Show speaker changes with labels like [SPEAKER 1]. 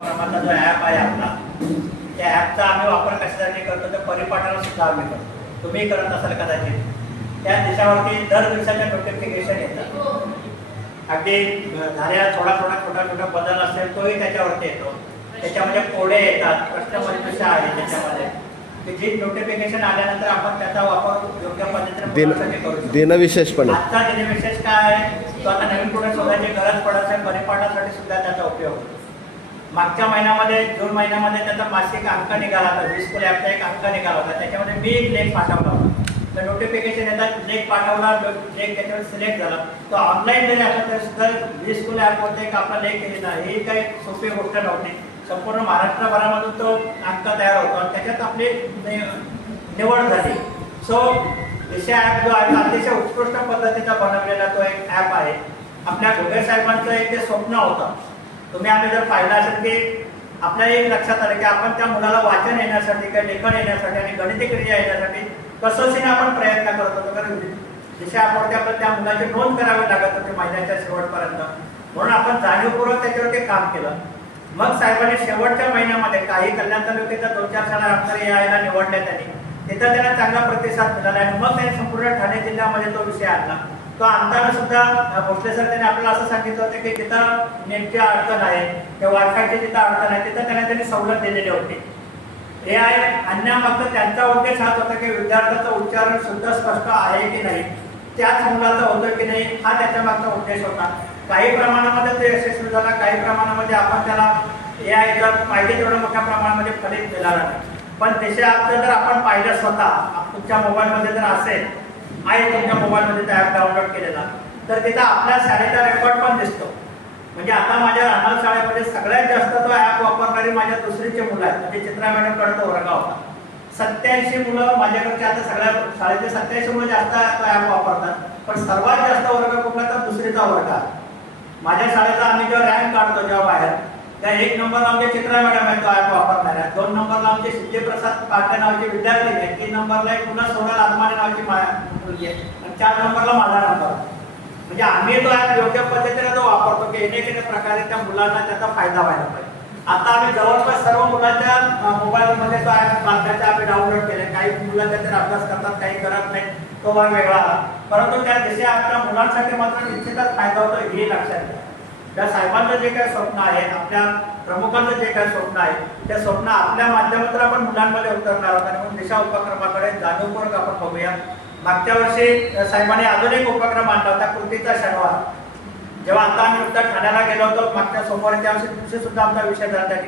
[SPEAKER 1] क्रमांकाचा जो ॲप आहे आपला त्या ॲपचा आम्ही वापर कशासाठी करतो तर परिपाठाला सुद्धा आम्ही करतो. तुम्ही करत असाल कदाचित. त्या दिशावरती दर दिवसाच्या नोटिफिकेशन येतात. अगदी झाल्या थोडा थोडा छोटा छोटा बदल असेल तोही त्याच्यावरती येतो. त्याच्यामध्ये कोडे येतात प्रश्नमंजुषा आहे त्याच्यामध्ये. जी नोटिफिकेशन आल्यानंतर आपण त्याचा वापर योग्य पद्धतीने करू शकतो.
[SPEAKER 2] दिनविशेष पण आहे
[SPEAKER 1] आजचा दिनविशेष काय आहे? तो आता नवीन पुढे शोधायची गरज पडत आहे परिपाठासाठी सुद्धा त्याचा उपयोग. होतो. मागच्या महिन्यामध्ये जून महिन्यामध्ये त्याचा मासिक अंक निघाला होता वीस स्कूल ॲपचा एक अंक निघाला होता. त्याच्यामध्ये मी एक लेख पाठवला होता. तर नोटिफिकेशन येतात लेख पाठवला लेख त्याच्यावर सिलेक्ट झाला. तो ऑनलाईन जरी असला तरी सुद्धा वीस स्कूल ॲपवरती एक आपला लेख लिहिला ही काही सोपी गोष्ट नव्हती. संपूर्ण महाराष्ट्रभरामधून तो अंक तयार होतो आणि त्याच्यात आपली निवड झाली. सो दिशा ॲप जो आहे अतिशय उत्कृष्ट पद्धतीचा बनवलेला तो एक ॲप आहे. आपल्या घोगे साहेबांचं एक ते स्वप्न होतं. तुम्ही आम्ही जर पाहिलं असेल की आपल्या एक लक्षात आलं की आपण त्या मुलाला वाचन येण्यासाठी किंवा लेखन येण्यासाठी आणि गणित क्रिया येण्यासाठी कसोशीने आपण प्रयत्न करत होतो कारण दिशा आपण त्या मुलाची नोंद करावी लागत होती महिन्याच्या शेवटपर्यंत. म्हणून आपण जाणीवपूर्वक त्याच्यावरती काम केलं. मग साहेबांनी शेवटच्या महिन्यामध्ये काही कल्याण तालुक्याच्या दोन चार शाळा आमदार यायला निवडल्या त्यांनी. तिथं त्यांना चांगला प्रतिसाद मिळाला आणि मग त्यांनी संपूर्ण ठाणे जिल्ह्यामध्ये तो विषय आणला. तो आणताना सुद्धा भोसले सर त्यांनी आपल्याला असं सांगितलं होतं की जिथं नेमकी अडचण आहे त्या वायफायची जिथं अडचण आहे तिथं त्यांना त्यांनी सवलत दिलेली होती. हे आहे आणण्यामागचा त्यांचा उद्देश हाच होता की विद्यार्थ्याचं उच्चारण शुद्ध स्पष्ट आहे की नाही त्याच मुलाचं होतं की नाही हा त्याच्या मागचा उद्देश होता. काही प्रमाणामध्ये ते यशस्वी झाला काही प्रमाणामध्ये आपण त्याला ए आय जर पाहिजे तेवढं मोठ्या प्रमाणामध्ये फलित दिला नाही. पण त्याच्या आपलं जर आपण पाहिलं स्वतः तुमच्या मोबाईलमध्ये जर असेल आहे तुमच्या मोबाईलमध्ये त्या ॲप डाउनलोड केलेला. तर तिथं आपल्या शाळेचा रेकॉर्ड पण दिसतो. म्हणजे आता माझ्या राहणार शाळेमध्ये सगळ्यात जास्त तो ॲप वापरणारी माझ्या दुसरीचे मुलं आहेत. म्हणजे चित्रा मॅडमकडे तो वर्ग होता. सत्याऐंशी मुलं माझ्याकडचे आता सगळ्या शाळेचे सत्याऐंशी मुलं जास्त तो ॲप वापरतात. पण सर्वात जास्त वर्ग कुठला तर दुसरीचा वर्ग आहे. माझ्या शाळेचा आम्ही जेव्हा रँक काढतो जेव्हा बाहेर त्या एक नंबरला आमच्या चित्रा मॅडम आहेत तो ॲप वापरणाऱ्या. दोन नंबरला आमचे सिद्धेप्रसाद पाटे नावाचे विद्यार्थी आहेत. तीन नंबरला एक पुन्हा सोनल आत्माने नावाची मा- आहे आणि चार नंबरला माझा नंबर. म्हणजे आम्ही तो ॲप योग्य पद्धतीने जो वापरतो की येणे प्रकारे त्या मुलांना त्याचा फायदा व्हायला पाहिजे. आता आम्ही जवळपास सर्व मुलांच्या मोबाईलमध्ये तो ॲप बालकाचा आम्ही डाउनलोड केले काही मुलं त्याच्यावर अभ्यास करतात काही करत नाही. तो भाग वेगळा परंतु त्या दिशा आपल्या मुलांसाठी मात्र निश्चितच फायदा होतो हे लक्षात घ्या. त्या साहेबांचं जे काही स्वप्न आहे आपल्या प्रमुखांचं जे काही स्वप्न आहे त्या स्वप्न आपल्या माध्यमातून आपण मुलांमध्ये उतरणार आहोत. आणि दिशा उपक्रमाकडे जाणीवपूर्वक आपण बघूया. मागच्या वर्षी साहेबांनी अजून एक उपक्रम आणला होता कृतीचा शनिवार. जेव्हा आता आम्ही नुकता ठाण्याला गेलो होतो मागच्या सोमवारी त्या दिवशी सुद्धा आमचा विषय झाला त्या ठिकाणी.